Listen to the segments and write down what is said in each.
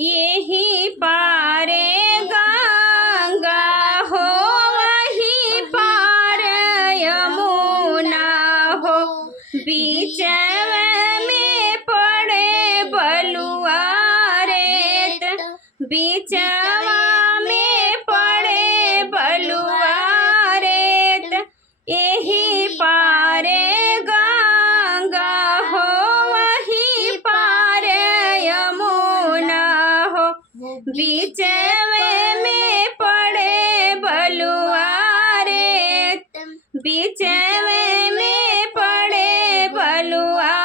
यही पारे गंगा हो, वही पार यमुना हो। बीच में पड़े बलुआ रेत, बीचवा में पड़े बलुआ रेत। यही पारे गंगा हो, वही पार यमुना हो। बीच में पड़े बलुआ रेत, बीच में पड़े बलुआ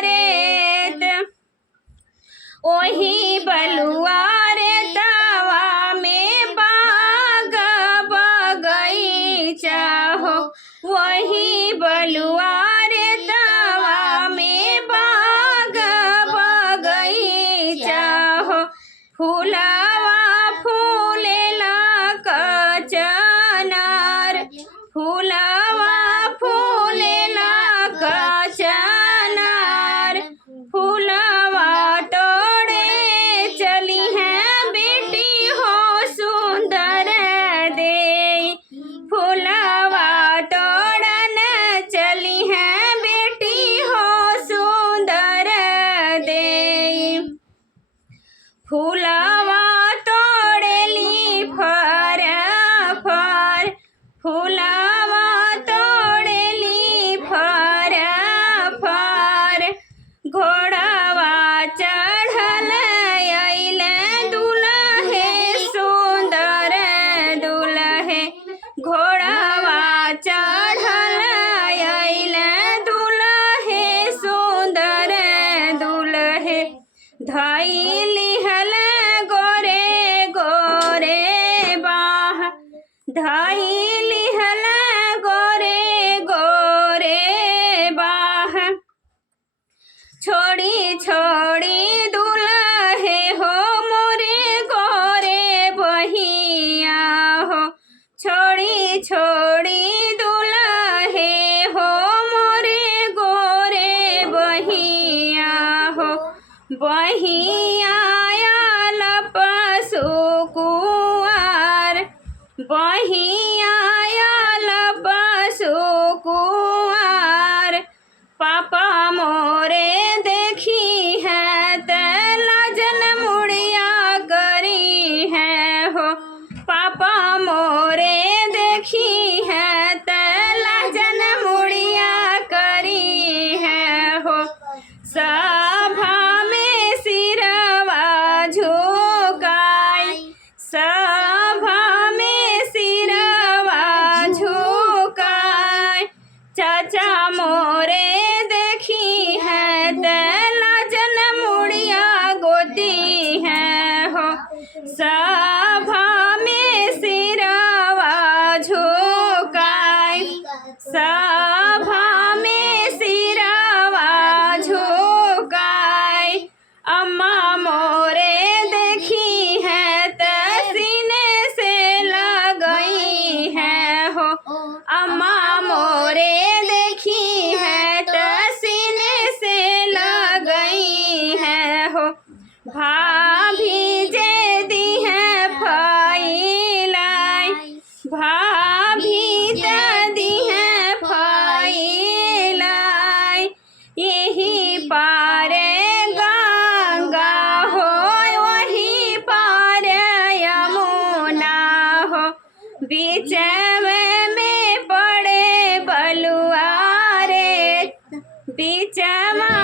रेत। वही बलुआ रेतवा में बाग बगीचा हो, वही बलुआ रेतवा में बाग बगीचा हो। फूलवा फूलेला कचनार, फूलवा फूलेला कचनार। फूलवा तोड़े चली है बेटी हो सुंदर दे, फूलवा तोड़न चली है बेटी हो सुंदर दे। फूलवा तोड़ली फर फर, फूलवा तोड़ली फर फर। घोड़वा चढ़ल अइल दुल्हे सुंदर दुल्हे, घोड़वा चढ़ल अइल दुल्हे सुंदर दुल्हे। धइली हल गोरे गोरे बाह, धइली हल गोरे गोरे बाह। छोड़ी छोड़ी दुल्हे हो मोरे गोरे बहिया हो, छोड़ी छोड़ी दुल्हे हो मोरे गोरे बहिया हो। बहिया आयल पशु कुंवर, बहिया आयल पशु कुंवर। पापा मोरे देखी है त लाजन मुड़िया करी है हो, पापा मोरे देखी है त लाजन मुड़िया करी है हो। सभा में सिरवा झुकाई, सभा में सिरवा झुकाई। चाचा मोरे देखी है त लाजन मुड़िया गोती है हो। सभा में सिरवा झुकाई, सभा में सिरवा झुकाई। अम्मा मोरे देखी है त सीने से लगई है हो, अम्मा मोरे देखी है त सीने से लगई है हो। भाभी जे दी है फैलाई, भाभी जे दी है फैलाई। यही पारे गंगा हो, वही पार यमुना हो। बीच में पड़े बलुआ रेत, बीच में